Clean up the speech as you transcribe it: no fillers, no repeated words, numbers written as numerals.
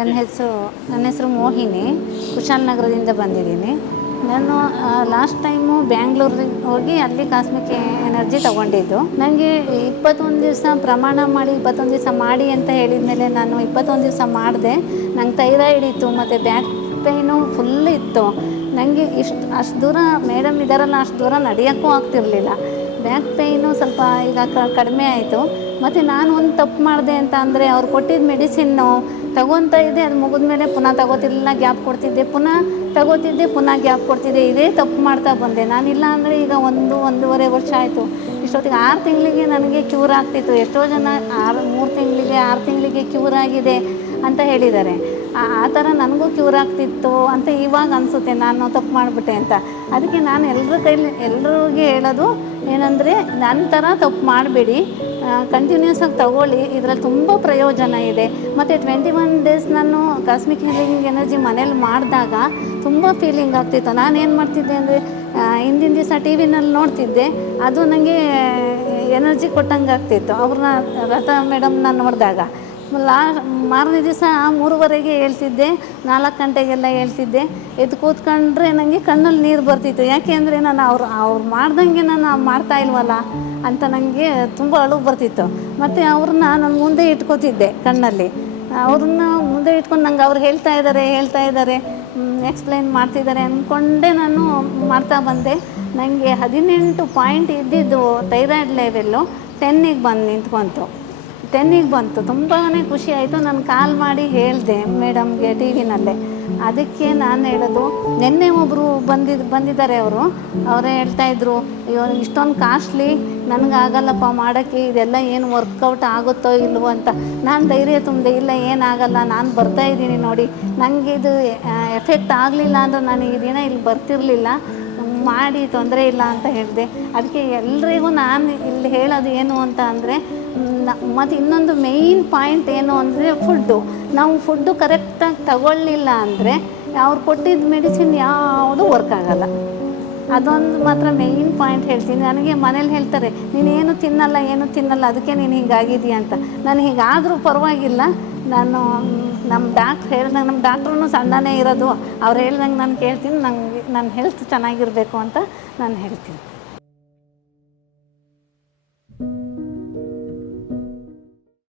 ನನ್ನ ಹೆಸರು ಮೋಹಿನಿ. ಕುಶಾಲನಗರದಿಂದ ಬಂದಿದ್ದೀನಿ. ನಾನು ಲಾಸ್ಟ್ ಟೈಮು ಬ್ಯಾಂಗ್ಳೂರಿಗೆ ಹೋಗಿ ಅಲ್ಲಿ ಕಾಸ್ಮಿಕ್ ಎನರ್ಜಿ ತೊಗೊಂಡಿದ್ದು. ನನಗೆ 21 ದಿವಸ ಪ್ರಮಾಣ ಮಾಡಿ 21 ದಿವಸ ಮಾಡಿ ಅಂತ ಹೇಳಿದ ಮೇಲೆ ನಾನು 21 ದಿವಸ ಮಾಡಿದೆ. ನಂಗೆ ಥೈರಾಯ್ಡ್ ಇತ್ತು ಮತ್ತು ಬ್ಯಾಕ್ ಪೇಯ್ನು ಫುಲ್ ಇತ್ತು. ನನಗೆ ಅಷ್ಟು ದೂರ ಮೇಡಮ್ ಇದ್ದಾರಲ್ಲ, ಅಷ್ಟು ದೂರ ನಡೆಯೋಕ್ಕೂ ಆಗ್ತಿರಲಿಲ್ಲ. ಬ್ಯಾಕ್ ಪೇಯ್ನು ಸ್ವಲ್ಪ ಈಗ ಕಡಿಮೆ ಆಯಿತು. ಮತ್ತು ನಾನು ಒಂದು ತಪ್ಪು ಮಾಡಿದೆ ಅಂತ ಅಂದರೆ, ಅವ್ರು ಕೊಟ್ಟಿದ್ದ ಮೆಡಿಸಿನ್ನು ತಗೊತಾ ಇದ್ದೆ, ಅದು ಮುಗಿದ್ಮೇಲೆ ಪುನಃ ತಗೋತಿರ್ಲಿಲ್ಲ, ಗ್ಯಾಪ್ ಕೊಡ್ತಿದ್ದೆ, ಪುನಃ ತಗೋತಿದ್ದೆ, ಪುನಃ ಗ್ಯಾಪ್ ಕೊಡ್ತಿದ್ದೆ. ಇದೇ ತಪ್ಪು ಮಾಡ್ತಾ ಬಂದೆ ನಾನಿಲ್ಲ ಅಂದರೆ. ಈಗ 1.5 ವರ್ಷ ಆಯಿತು. ಇಷ್ಟೊತ್ತಿಗೆ 6 ತಿಂಗಳಿಗೆ ನನಗೆ ಕ್ಯೂರ್ ಆಗ್ತಿತ್ತು. ಎಷ್ಟೋ ಜನ 3 ತಿಂಗಳಿಗೆ 6 ತಿಂಗಳಿಗೆ ಕ್ಯೂರ್ ಆಗಿದೆ ಅಂತ ಹೇಳಿದ್ದಾರೆ. ಆ ಥರ ನನಗೂ ಕ್ಯೂರ್ ಆಗ್ತಿತ್ತು ಅಂತ ಇವಾಗ ಅನಿಸುತ್ತೆ, ನಾನು ತಪ್ಪು ಮಾಡಿಬಿಟ್ಟೆ ಅಂತ. ಅದಕ್ಕೆ ನಾನು ಎಲ್ರಿಗೂ ಹೇಳೋದು ಏನಂದರೆ, ನನ್ನ ಥರ ತಪ್ಪು ಮಾಡಬೇಡಿ, ಕಂಟಿನ್ಯೂಸ್ ಆಗಿ ತಗೊಳ್ಳಿ. ಇದರಲ್ಲಿ ತುಂಬ ಪ್ರಯೋಜನ ಇದೆ. ಮತ್ತು 21 ಡೇಸ್ ನಾನು ಕಾಸ್ಮಿಕ್ ಹೀಲಿಂಗ್ ಎನರ್ಜಿ ಮನೇಲಿ ಮಾಡಿದಾಗ ತುಂಬ ಫೀಲಿಂಗ್ ಆಗ್ತಿತ್ತು. ನಾನೇನು ಮಾಡ್ತಿದ್ದೆ ಅಂದರೆ, ಹಿಂದಿನ ದಿವಸ ಟಿ ವಿನಲ್ಲಿ ನೋಡ್ತಿದ್ದೆ, ಅದು ನನಗೆ ಎನರ್ಜಿ ಕೊಟ್ಟಂಗೆ ಆಗ್ತಿತ್ತು. ಅವ್ರನ್ನ ರಥ ಮೇಡಮ್ನ ನೋಡಿದಾಗ ಮಾರನೇ ದಿವಸ 3:30ಗೆ ಹೇಳ್ತಿದ್ದೆ, 4 ಗಂಟೆಗೆಲ್ಲ ಹೇಳ್ತಿದ್ದೆ. ಎದ್ದು ಕೂತ್ಕೊಂಡ್ರೆ ನನಗೆ ಕಣ್ಣಲ್ಲಿ ನೀರು ಬರ್ತಿತ್ತು. ಯಾಕೆ ಅಂದರೆ, ನಾನು ಅವ್ರು ಮಾಡ್ದಂಗೆ ನಾನು ಮಾಡ್ತಾ ಇಲ್ವಲ್ಲ ಅಂತ ನನಗೆ ತುಂಬ ಅಳು ಬರ್ತಿತ್ತು. ಮತ್ತು ಅವ್ರನ್ನ ನಾನು ಮುಂದೆ ಇಟ್ಕೋತಿದ್ದೆ ಕಣ್ಣಲ್ಲಿ. ಅವ್ರನ್ನ ಮುಂದೆ ಇಟ್ಕೊಂಡು ನಂಗೆ ಅವ್ರು ಹೇಳ್ತಾ ಇದ್ದಾರೆ ಎಕ್ಸ್ಪ್ಲೈನ್ ಮಾಡ್ತಿದ್ದಾರೆ ಅಂದ್ಕೊಂಡೇ ನಾನು ಮಾಡ್ತಾ ಬಂದೆ. ನನಗೆ 18 ಪಾಯಿಂಟ್ ಇದ್ದಿದ್ದು ಥೈರಾಯ್ಡ್ ಲೆವೆಲ್ಲು 10ಗೆ ಬಂತು. ತುಂಬಾ ಖುಷಿ ಆಯಿತು. ನಾನು ಕಾಲ್ ಮಾಡಿ ಹೇಳಿದೆ ಮೇಡಮ್ಗೆ ಟಿ ವಿನಲ್ಲೇ. ಅದಕ್ಕೆ ನಾನು ಹೇಳೋದು, ನಿನ್ನೆ ಒಬ್ಬರು ಬಂದಿದ್ದಾರೆ. ಅವರೇ ಹೇಳ್ತಾಯಿದ್ರು, ಅಯ್ಯೋ ಇಷ್ಟೊಂದು ಕಾಸ್ಟ್ಲಿ, ನನಗಾಗಲ್ಲಪ್ಪ ಮಾಡೋಕ್ಕೆ, ಇದೆಲ್ಲ ಏನು ವರ್ಕೌಟ್ ಆಗುತ್ತೋ ಇಲ್ವೋ ಅಂತ. ನಾನು ಧೈರ್ಯ ತುಂಬಿದೆ, ಇಲ್ಲ ಏನಾಗಲ್ಲ, ನಾನು ಬರ್ತಾಯಿದ್ದೀನಿ ನೋಡಿ, ನನಗೆ ಇದು ಎಫೆಕ್ಟ್ ಆಗಲಿಲ್ಲ ಅಂದರೆ ನಾನು ಈ ದಿನ ಇಲ್ಲಿ ಬರ್ತಿರಲಿಲ್ಲ, ಮಾಡಿ ತೊಂದರೆ ಇಲ್ಲ ಅಂತ ಹೇಳಿದೆ. ಅದಕ್ಕೆ ಎಲ್ರಿಗೂ ನಾನು ಇಲ್ಲಿ ಹೇಳೋದು ಏನು ಅಂತ ಅಂದರೆ, ಮತ್ತು ಇನ್ನೊಂದು ಮೇಯ್ನ್ ಪಾಯಿಂಟ್ ಏನು ಅಂದರೆ, ನಾವು ಫುಡ್ಡು ಕರೆಕ್ಟಾಗಿ ತಗೊಳ್ಳಿಲ್ಲ ಅಂದರೆ ಅವ್ರು ಕೊಟ್ಟಿದ್ದ ಮೆಡಿಸಿನ್ ಯಾವುದು ವರ್ಕ್ ಆಗೋಲ್ಲ. ಅದೊಂದು ಮಾತ್ರ ಮೇಯ್ನ್ ಪಾಯಿಂಟ್ ಹೇಳ್ತೀನಿ. ನನಗೆ ಮನೇಲಿ ಹೇಳ್ತಾರೆ, ನೀನೇನು ತಿನ್ನಲ್ಲ ಅದಕ್ಕೆ ನೀನು ಹೀಗಾಗಿದೆಯಾ ಅಂತ. ನಾನು ಹೀಗಾದರೂ ಪರವಾಗಿಲ್ಲ, ನಾನು ನಮ್ಮ ಡಾಕ್ಟ್ರೂ ಸಣ್ಣನೇ ಇರೋದು, ಅವ್ರು ಹೇಳ್ದಂಗೆ ನಾನು ಕೇಳ್ತೀನಿ, ನನ್ನ ಹೆಲ್ತ್ ಚೆನ್ನಾಗಿರಬೇಕು ಅಂತ ನಾನು ಹೇಳ್ತೀನಿ.